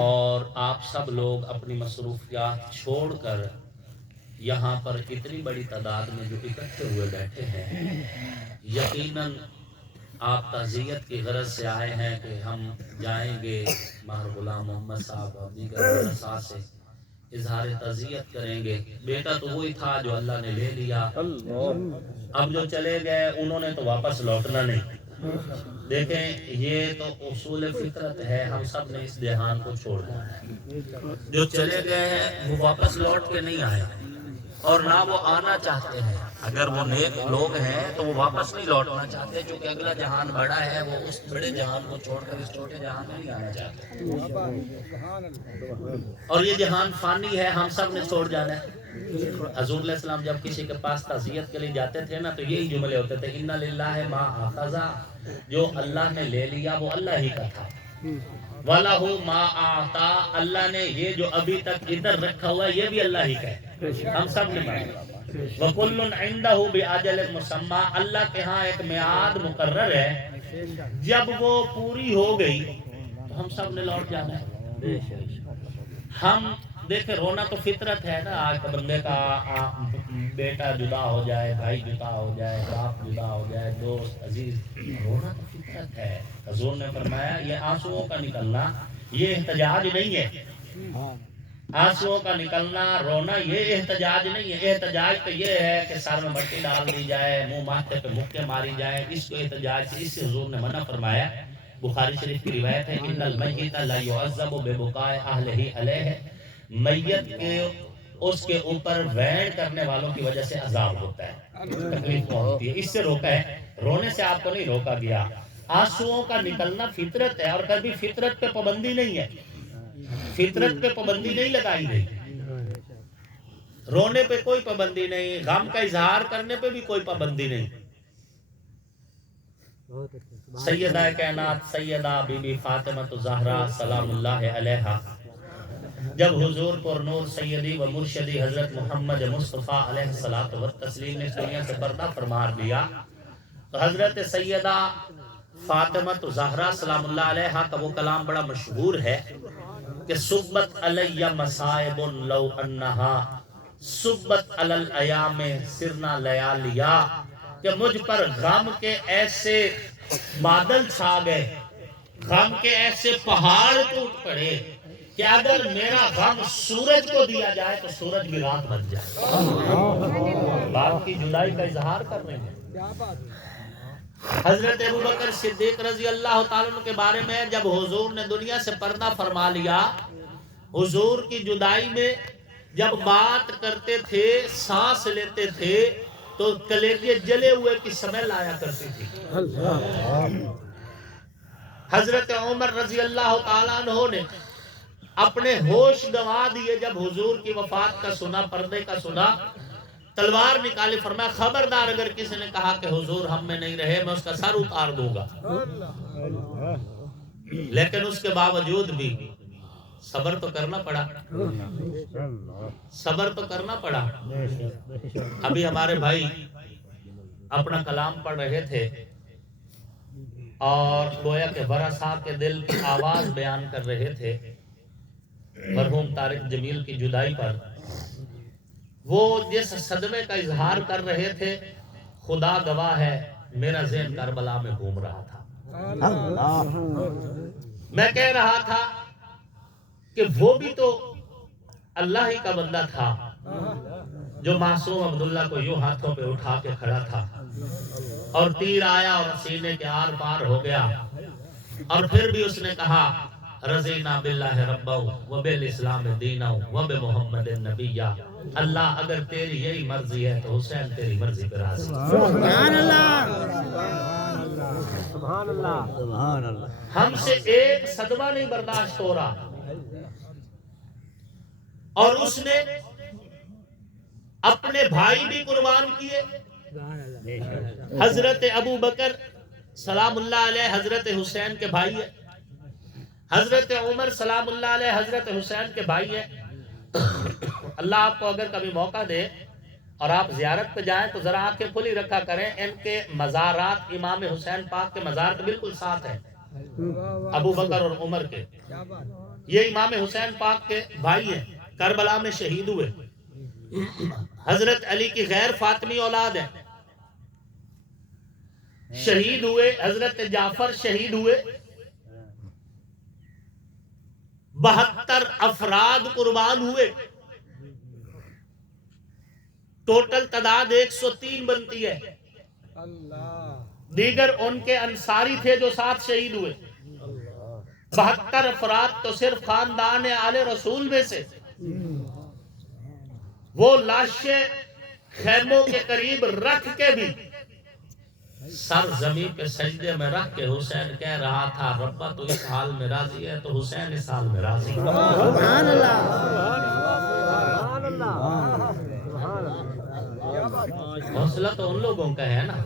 اور آپ سب لوگ اپنی مصروفیات چھوڑ کر یہاں پر اتنی بڑی تعداد میں جو اکٹھے ہوئے بیٹھے ہیں، یقیناً آپ تعزیت کی غرض سے آئے ہیں کہ ہم جائیں گے ماہر غلام محمد صاحب اور دیگر مدرسہ سے اظہار تعزیت کریں گے۔ بیٹا تو وہی تھا جو اللہ نے لے لیا، اب جو چلے گئے انہوں نے تو واپس لوٹنا نہیں۔ دیکھیں یہ تو اصول فطرت ہے، ہم سب نے اس جہان کو چھوڑ دیا۔ جو چلے گئے ہیں وہ واپس لوٹ کے نہیں آئے اور نہ وہ آنا چاہتے ہیں۔ اگر وہ نیک لوگ ہیں تو وہ واپس نہیں لوٹنا چاہتے، چونکہ اگلا جہان بڑا ہے، وہ اس بڑے جہان کو چھوڑ کر اس چھوٹے جہان میں نہیں آنا چاہتے۔ اور یہ جہان فانی ہے، ہم سب نے چھوڑ جانا ہے۔ حضور علیہ السلام جب کسی کے پاس تعزیت کے لیے جاتے تھے نا تو یہی جملے ہوتے تھے، اِنَّ لِلَّهِ مَا أَخَذَ، جو اللہ نے لے لیا وہ اللہ ہی کا تھا، وَلَهُ مَا أَعْطَى، اللہ نے یہ جو ابھی تک ادھر رکھا ہوا ہے یہ بھی اللہ ہی کا ہے، ہم سب نے مانا۔ وَكُلٌّ عِندَهُ بِأَجَلٍ مُّسَمًّى، اللہ کے ہاں ایک میعاد مقرر ہے، جب وہ پوری ہو گئی تو ہم سب نے لوٹ جانا ہے۔ ہم دیکھیں رونا تو فطرت ہے نا، آج بندے کا بیٹا جدا ہو جائے، بھائی جدا ہو جائے، باپ جدا ہو جائے، دوست عزیز، رونا تو فطرت ہے۔ حضور نے فرمایا یہ آنسوؤں کا نکلنا یہ احتجاج نہیں ہے، آنسوؤں کا نکلنا رونا یہ احتجاج نہیں ہے۔ احتجاج تو یہ ہے کہ سر میں مٹی ڈال دی جائے، منہ ماتھے پہ مکے ماری جائے، اس کو احتجاج سے اس سے حضور نے منع فرمایا۔ بخاری شریف کی روایت ہے، ان المیت لا يعذب ببکاء اہلہ علیہ، میت کے اس کے اوپر وین کرنے والوں کی وجہ سے عذاب ہوتا ہے، تکلیف پہنچتی ہے، اس سے روکا ہے، رونے سے آپ کو نہیں روکا گیا۔ آنسوؤں کا نکلنا فطرت ہے، اور کبھی فطرت پہ پابندی نہیں ہے، فطرت پہ پابندی نہیں لگائی گئی، رونے پہ کوئی پابندی نہیں، غم کا اظہار کرنے پہ بھی کوئی پابندی نہیں۔ سیدہ کائنات سیدہ بی بی فاطمہ الزہرا سلام اللہ علیہا جب حضور پر نور سیدی و مرشدی حضرت محمد مصطفیٰ علیہ الصلوۃ والتسلیم نے دنیا سے پردہ فرما دیا تو حضرت سیدہ فاطمہ الزہرا سلام اللہ علیہا کا وہ کلام بڑا مشہور ہے کہ صبت علی مصائب لو انہا صبت علی الایام سرنا لیالیا، کہ مجھ پر غم کے ایسے بادل چھا گئے، غم کے ایسے پہاڑ ٹوٹ پڑے کہ اگر میرا غم سورج کو دیا جائے تو سورج بھی رات بن جائے۔ باپ کی جدائی کا اظہار کر رہے ہیں۔ حضرت ابوبکر صدیق رضی اللہ تعالیٰ عنہ کے بارے میں جب حضور نے دنیا سے پردہ فرما لیا، حضور کی جدائی میں جب بات کرتے تھے، سانس لیتے تھے تو کلیجے جلے ہوئے کی سمیل آیا کرتی تھی۔ حضرت عمر رضی اللہ تعالیٰ عنہ نے اپنے ہوش گنوا دیے جب حضور کی وفات کا سنا، پردے کا سنا، تلوار نکالی، فرمایا خبردار اگر کسی نے کہا کہ حضور ہم میں نہیں رہے میں اس کا سر اتار دوں گا۔ لیکن اس کے باوجود بھی صبر تو کرنا پڑا، صبر تو کرنا پڑا۔ ابھی ہمارے بھائی اپنا کلام پڑھ رہے تھے اور گویا کہ ورثہ کے دل کی آواز بیان کر رہے تھے مرحوم طارق جمیل کی جدائی پر۔ وہ جس صدمے کا اظہار کر رہے تھے، خدا گواہ ہے میرا ذہن کربلا میں گھوم رہا تھا۔ میں کہہ رہا تھا کہ وہ بھی تو اللہ ہی کا بندہ تھا جو معصوم عبداللہ کو یوں ہاتھوں پہ اٹھا کے کھڑا تھا، اور تیر آیا اور سینے کے آر پار ہو گیا، اور پھر بھی اس نے کہا رضینا باللہ ربا وبالاسلام دینا وبمحمد نبیہ، اللہ اگر تیری یہی مرضی ہے تو حسین تیری مرضی پر راضی۔ سبحان اللہ، سبحان اللہ، سبحان اللہ۔ ہم سے ایک صدمہ نہیں برداشت ہو رہا، اور اس نے اپنے بھائی بھی قربان کیے۔ حضرت ابو بکر سلام اللہ علیہ حضرت حسین کے بھائی ہے، حضرت عمر سلام اللہ علیہ حضرت حسین کے بھائی ہے۔ اللہ آپ کو اگر کبھی موقع دے اور آپ زیارت پہ جائیں تو ذرا آنکھیں کھلی رکھا کریں، ان کے مزارات امام حسین پاک کے مزار کے بالکل ساتھ ہیں، ابو بکر اور عمر کے. یہ امام حسین پاک کے بھائی ہیں, کربلا میں شہید ہوئے. حضرت علی کی غیر فاطمی اولاد ہے, شہید ہوئے. حضرت جعفر شہید ہوئے. 72 افراد قربان ہوئے. ٹوٹل تعداد 103 بنتی ہے. دیگر ان کے انصاری تھے جو ساتھ شہید ہوئے. 72 افراد تو صرف خاندان آل رسول میں سے. وہ لاشیں خیموں کے قریب رکھ کے بھی سر زمین پہ سجدے میں رکھ کے حسین کہہ رہا تھا, ربا تو اس حال میں راضی ہے تو حسین اس حال میں راضی ہے. سبحان اللہ. حوصلہ تو ان لوگوں کا ہے نا,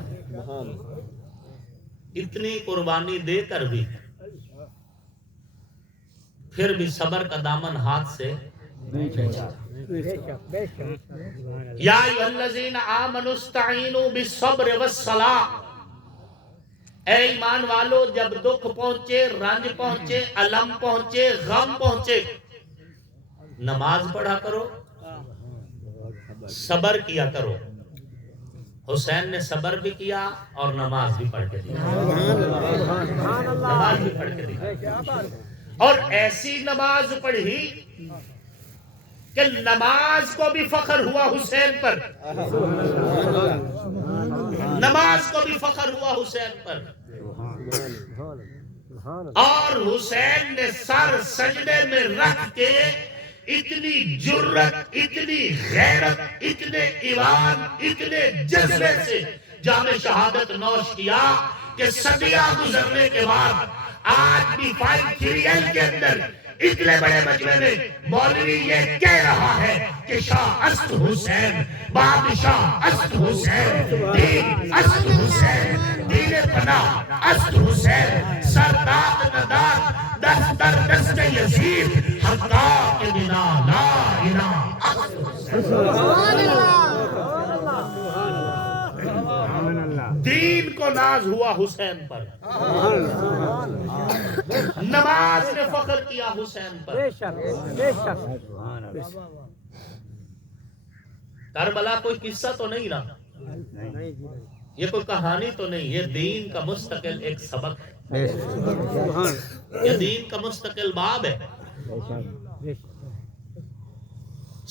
اتنی قربانی دے کر بھی پھر بھی صبر کا دامن ہاتھ سے کھینچا. یا ایھا الذین آمنوا استعینوا بالصبر والصلاۃ. اے ایمان والو, جب دکھ پہنچے, رنج پہنچے, الم پہنچے, غم پہنچے, نماز پڑھا کرو, صبر کیا کرو. حسین نے صبر بھی کیا اور نماز بھی پڑھ کے دی. نماز بھی پڑھ کے دی, اور ایسی نماز پڑھی کہ نماز کو بھی فخر ہوا حسین پر. نماز کو بھی فخر ہوا حسین پر. اور حسین نے سر سجدے میں رکھ کے اتنی جرت, اتنی غیرت, اتنے ایمان, اتنے جذبے سے جام شہادت نوش کیا کہ صدیاں گزرنے کے بعد آج بھی 5-3L کے اندر اتنے بڑے مجمع میں مولوی یہ کہہ رہا ہے کہ شاہ است حسین, بادشاہ است حسین, دین است حسین, دین پناہ است حسین, سرداد نداد دست در دست یزید, حقا کے بنا لا الہ است حسین. دین کو ناز ہوا حسین پر, نماز نے فخر کیا حسین پر. کربلا کوئی قصہ تو نہیں رہا, یہ کوئی کہانی تو نہیں, یہ دین کا مستقل ایک سبق ہے, یہ دین کا مستقل باب ہے.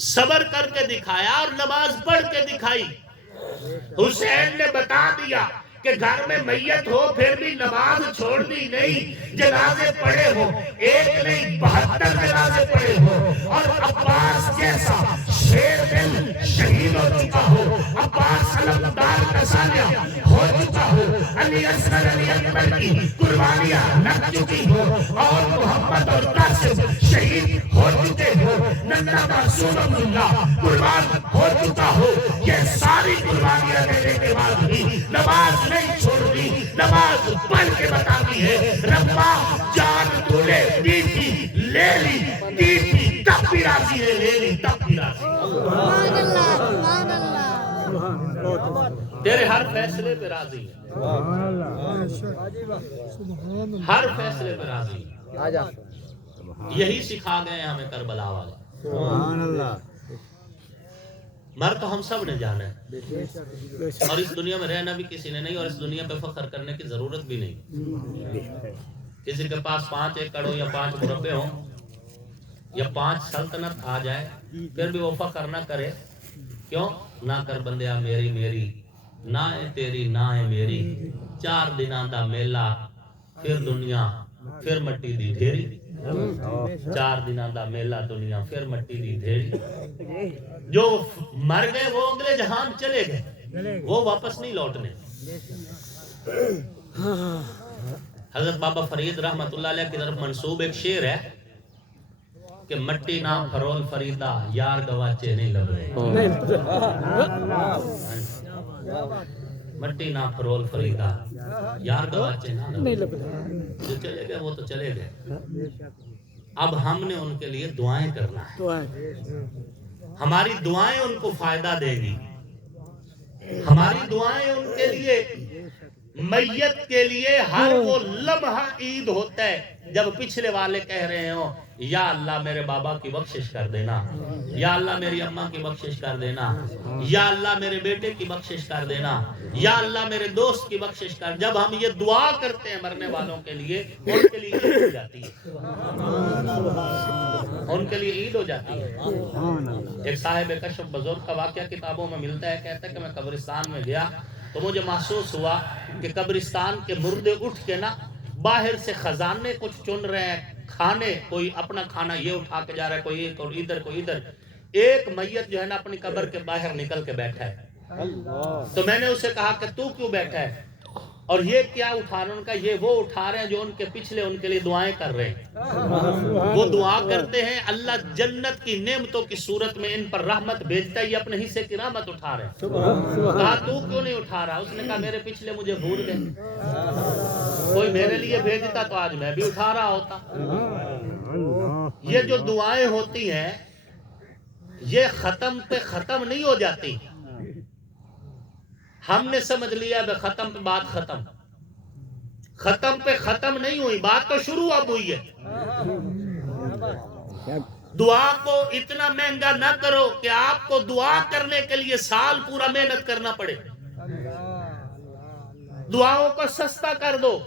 صبر کر کے دکھایا اور نماز پڑھ کے دکھائی. حسین نے بتا دیا کہ گھر میں میت ہو پھر بھی نماز چھوڑنی نہیں, جنازے پڑے ہو, ایک نہیں 72 جنازے پڑے ہو, اور عباس جیسا شیر دل شہید ہو چکا ہو, عباس علمدار کا سانیہ ہو چکا ہو, علی اصغر علی اکبر کی قربانیاں لگ چکی ہو, اور محمد اور قاسم شہید ہو چکے ہو, ننہ معصوم عبداللہ قربان ہو چکا ہو, یہ ساری قربانیاں دینے کے بعد بھی نماز نہیں چھوڑی, نماز پڑھ کے بتاتی ہے. ربا جان تو نے دی تھی لے لی, دی تھی تب بھی راضی ہے, لے لی تب بھی راضی ہے. سبحان اللہ, سبحان اللہ. تیرے ہر فیصلے پہ راضی ہے, ہر فیصلے پہ راضی ہے. یہی سکھا گئے ہمیں کربلا والے. سبحان اللہ. مر تو ہم سب نے جانا ہے, اور اس دنیا میں رہنا بھی کسی نے نہیں, اور اس دنیا پہ فخر کرنے کی ضرورت بھی نہیں. کسی کے پاس 5 ایکڑ ہو یا 5 مربع ہو یا 5 سلطنت آ جائے, پھر بھی وہ فخر نہ کرے. کیوں نہ کر بندیا میری میری, نہ ہے تیری نہ ہے میری, 4 دناں دا میلہ پھر دنیا پھر مٹی دی ڈھیری. 4 دناں دا میلہ دنیا پھر مٹی دی ڈھیری. جو مر گئے وہ اگلے جہان چلے گئے, وہ واپس نہیں لوٹنے. حضرت بابا فرید رحمت اللہ علیہ کی طرف منسوب ایک شعر ہے کہ مٹی نہ پھرول فریدہ, یار گواچے نہیں لگ رہے. مٹی نہ پھرول فریدہ, یار گواچے نہیں لگ رہے. جو چلے گئے وہ تو چلے گئے. اب ہم نے ان کے لیے دعائیں کرنا ہے. ہماری دعائیں ان کو فائدہ دے گی, ہماری دعائیں ان کے لیے میت کے لیے ہر وہ لمحہ عید ہوتا ہے جب پچھلے والے کہہ رہے ہوں یا اللہ میرے بابا کی بخشش کر دینا، یا اللہ میری اماں کی بخشش کر دینا، یا اللہ میرے بیٹے کی بخشش کر دینا، یا اللہ میرے دوست کی بخشش کر. جب ہم یہ دعا کرتے ہیں مرنے والوں کے لیے، ان کے لیے عید ہو جاتی ہے، ان کے لیے عید ہو جاتی ہے. ایک صاحب کشف بزرگ کا واقعہ کتابوں میں ملتا ہے، کہتا ہے کہ میں قبرستان میں گیا تو مجھے محسوس ہوا کہ قبرستان کے مردے اٹھ کے نا باہر سے خزانے کچھ چن رہے ہیں، کھانے، کوئی اپنا کھانا یہ اٹھا کے جا رہا ہے، کوئی ایک اور ادھر کوئی ادھر. ایک میت جو ہے نا اپنی قبر کے باہر نکل کے بیٹھا ہے. تو میں نے اسے کہا کہ تو کیوں بیٹھا ہے اور یہ کیا اٹھا رہے ہیں؟ ان کا یہ وہ اٹھا رہے ہیں جو ان کے پچھلے ان کے لیے دعائیں کر رہے ہیں. وہ دعا کرتے ہیں اللہ جنت کی نعمتوں کی صورت میں ان پر رحمت بھیجتا ہے، یہ اپنے حصے کی رحمت اٹھا رہے ہیں. کہا تو کیوں نہیں اٹھا رہا؟ اس نے کہا میرے پچھلے مجھے بھول گئے، کوئی میرے لیے بھیجتا تو آج میں بھی اٹھا رہا ہوتا. یہ جو دعائیں ہوتی ہیں یہ ختم پہ ختم نہیں ہو جاتی. ہم نے سمجھ لیا بے ختم پہ بات ختم، ختم پہ ختم نہیں ہوئی، بات تو شروع اب ہوئی ہے. دعا کو اتنا مہنگا نہ کرو کہ آپ کو دعا کرنے کے لیے سال پورا محنت کرنا پڑے. دعاؤں کو سستا کر دو.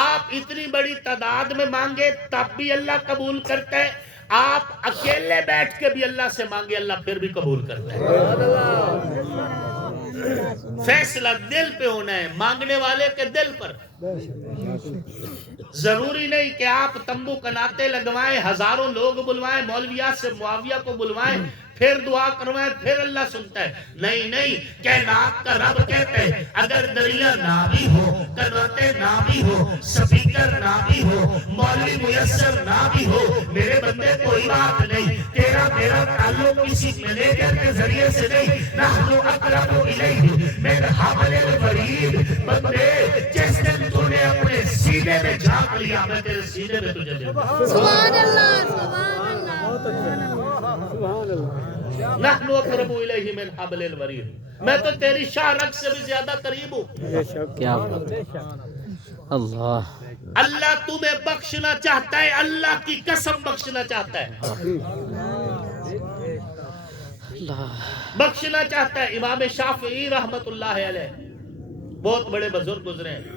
آپ اتنی بڑی تعداد میں مانگے تب بھی اللہ قبول کرتا ہے، آپ اکیلے بیٹھ کے بھی اللہ سے مانگے اللہ پھر بھی قبول کرتا ہے. فیصلہ دل پہ ہونا ہے، مانگنے والے کے دل پر. ضروری نہیں کہ آپ تمبو کناتے لگوائیں، ہزاروں لوگ بلوائیں، مولویات سے معاویہ کو بلوائیں، پھر دعا کروائیں پھر اللہ سنتا ہے. نہیں نہیں، کائنات کا رب کہتے ہیں اگر دریا نہ بھی ہو، کنوتے نہ بھی ہو، سپیکر نہ بھی ہو، مولوی میسر نہ بھی ہو، میرے بندے کوئی بات نہیں، تیرا میرا تعلق کسی مینیجر کے ذریعے سے نہیں. نحن اقرب الیہ من حبل الورید. بندے جس دن تو نے اپنے سینے میں جھانک لیا میں تیرے سینے میں تجھے دے دوں. سبحان اللہ، سبحان اللہ، سبحان اللہ. نحن اقرب الیہ من حبل الورید. میں تو تیری شاہ رگ سے بھی زیادہ قریب ہوں. کیا بات ہے. اللہ اللہ تمہیں بخشنا چاہتا ہے، اللہ کی قسم بخشنا چاہتا ہے، بخشنا چاہتا ہے. امام شافعی رحمت اللہ علیہ بہت بڑے بزرگ گزرے ہیں.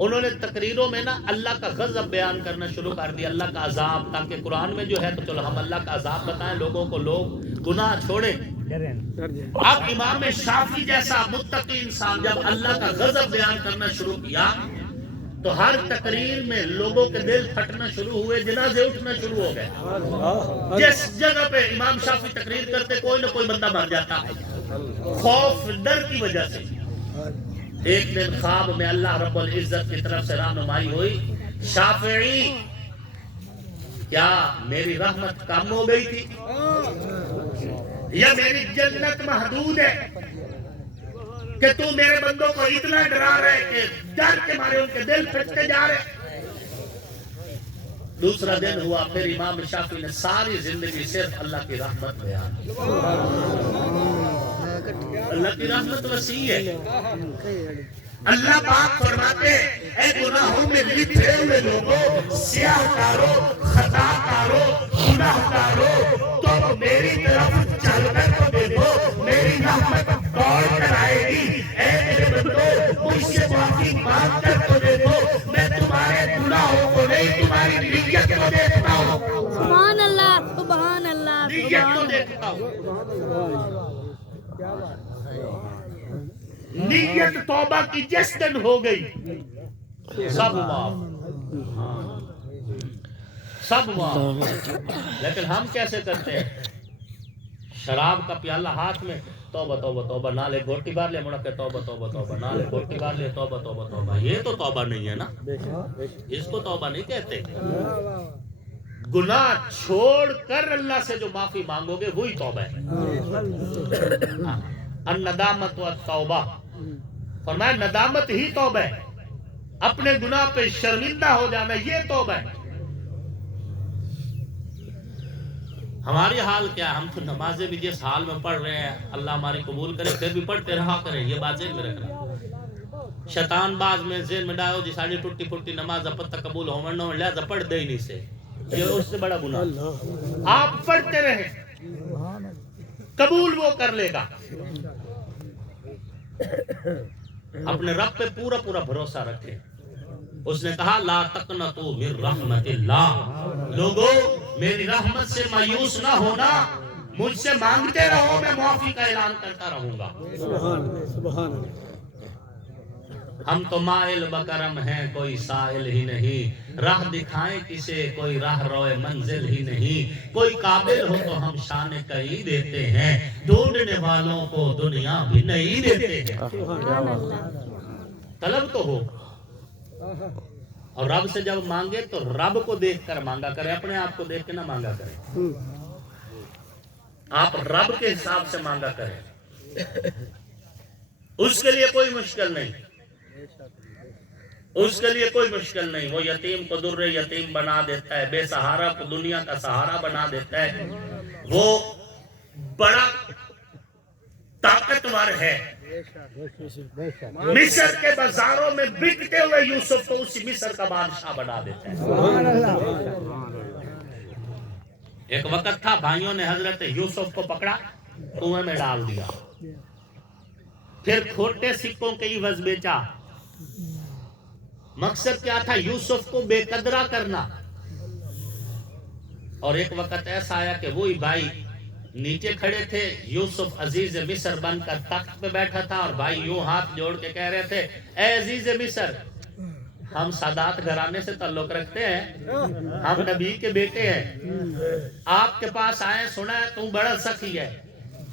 انہوں نے تقریروں میں نا اللہ کا غضب بیان کرنا شروع کر دیا، اللہ کا عذاب، تاکہ قرآن میں جو ہے تو چلو ہم اللہ کا عذاب بتائیں لوگوں کو، لوگ گناہ چھوڑیں. اب امام شافعی جیسا متقی انسان جب اللہ کا غضب بیان کرنا شروع کیا تو ہر تقریر میں لوگوں کے دل پھٹنا شروع ہوئے، جنازے اٹھنا شروع ہو گئے. جس جگہ پہ امام شافعی تقریر کرتے کوئی نہ کوئی بندہ مر جاتا، خوف ڈر کی وجہ سے. ایک دن خواب میں اللہ رب العزت کی طرف سے رہنمائی ہوئی، شافعی کیا میری رحمت کم ہو گئی تھی یا میری جنت محدود ہے کہ تو میرے بندوں کو اتنا ڈرا رہے کہ ڈر کے مارے ان کے دل پھٹتے جا رہے. دوسرا دن ہوا، پھر امام شافعی نے ساری زندگی صرف اللہ کی رحمت بیان کی. اللہ کی رحمت وسیع ہے. اللہ پاک فرماتے ہیں اے گناہوں میں لپٹے ہوئے لوگوں، سیاہ کارو، خطا کارو، گناہ کارو، تو میری طرف چل کر تو دیکھو، میری رحمت دوڑ کر آئے گی. اے میرے بندو مجھ سے معافی مانگ کر تو دیکھو، میں تمہارے گناہوں کو نہیں تمہاری نیت کو دیکھتا ہوں. سبحان اللہ، سبحان اللہ، نیت کو دیکھتا ہوں. نیت توبہ کی جس دن ہو گئی سب معاف، سب معاف. لیکن ہم کیسے کرتے ہیں؟ شراب کا پیالہ ہاتھ میں، توبہ توبہ توبہ، نہ لے گھوٹی بار لے، مڑ کے توبہ توبہ توبہ، نہ لے گھوٹی بار لے، توبہ توبہ توبہ. یہ تو توبہ نہیں ہے نا، اس کو توبہ نہیں کہتے. گناہ چھوڑ کر اللہ سے جو معافی مانگو گے وہی توبہ ہے. الندامت والتوبہ، فرمایا ندامت ہی توبہ ہے، اپنے گناہ پہ شرمندہ ہو جانا یہ توبہ ہے. ہماری حال کیا ہے؟ ہم تو نمازیں بھی جس حال میں پڑھ رہے ہیں اللہ ہماری قبول کرے، پھر بھی پڑھتے رہا کریں، یہ بات ذہن میں رکھنا۔ شیطان باز میں ذہن میں ڈالو جی ساری ٹوٹی پھوٹی نماز پتہ قبول ہو نہ ہو لہذا پڑھ دے ہی نہیں سے، یہ اس سے بڑا گناہ۔ آپ پڑھتے رہیں، قبول وہ کر لے گا۔ اپنے رب پہ پورا پورا بھروسہ رکھیں۔ اس نے کہا لا تقنطوا من رحمت اللہ، لوگوں میری رحمت سے مایوس نہ ہونا، مجھ سے مانگتے رہو، میں معافی کا اعلان کرتا رہوں گا۔ سبحان اللہ۔ ہم تو مائل بکرم ہیں کوئی سائل ہی نہیں، راہ دکھائیں کسے کوئی راہ روئے منزل ہی نہیں، کوئی قابل ہو تو ہم شان کئی دیتے ہیں، ڈھونڈنے والوں کو دنیا بھی نہیں دیتے ہیں۔ طلب تو ہو، اور رب سے جب مانگے تو رب کو دیکھ کر مانگا کرے، اپنے آپ کو دیکھ کے نہ مانگا کرے، آپ رب کے حساب سے مانگا کریں۔ اس کے لیے کوئی مشکل نہیں، اس کے لیے کوئی مشکل نہیں، وہ یتیم کو در یتیم بنا دیتا ہے، بے سہارا کو دنیا کا سہارا بنا دیتا ہے، وہ بڑا طاقتور ہے۔ مصر کے بازاروں میں بکتے ہوئے یوسف کو اسی مصر کا بادشاہ بنا دیتا ہے۔ ایک وقت تھا بھائیوں نے حضرت یوسف کو پکڑا، کنویں میں ڈال دیا، پھر کھوٹے سکوں کے عوض بیچا۔ مقصد کیا تھا؟ یوسف کو بے قدرہ کرنا۔ اور ایک وقت ایسا آیا کہ وہی بھائی نیچے کھڑے تھے، یوسف عزیز مصر بن کر تخت پہ بیٹھا تھا، اور بھائی یوں ہاتھ جوڑ کے کہہ رہے تھے اے عزیز مصر، ہم سادات گھرانے سے تعلق رکھتے ہیں، ہم نبی کے بیٹے ہیں، آپ کے پاس آئے، سنا ہے تم بڑا سخی ہے،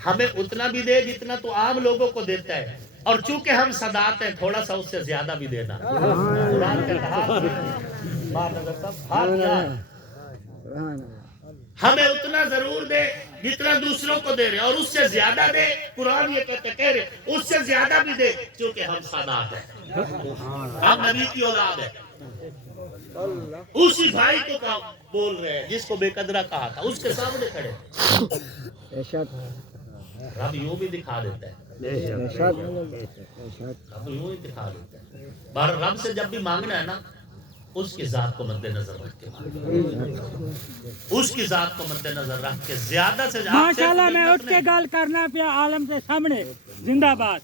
ہمیں اتنا بھی دے جتنا تو عام لوگوں کو دیتا ہے، اور چونکہ ہم سادات ہیں تھوڑا سا اس سے زیادہ بھی دینا۔ قرآن کے ہمیں اتنا ضرور دے جتنا دوسروں کو دے رہے، اور اس سے زیادہ دے، قرآن یہ کہہ رہے اس سے زیادہ بھی دے، کیونکہ ہم سادات ہیں، ہم نبی کی اولاد ہے۔ اسی بھائی کو بول رہے ہیں جس کو بے قدرہ کہا تھا، اس کے سامنے کھڑے۔ رب یوں بھی دکھا دیتا ہے، رب یوں ہی دکھا دیتا ہے۔ رب سے جب بھی مانگنا ہے نا، اس کی ذات کو مد نظر رکھ کے مانگنا، اس کی ذات کو مد نظر رکھ کے زیادہ سے زیادہ۔ ماشاءاللہ میں اٹھ کے گل کرنا پیا عالم کے سامنے، زندہ باد۔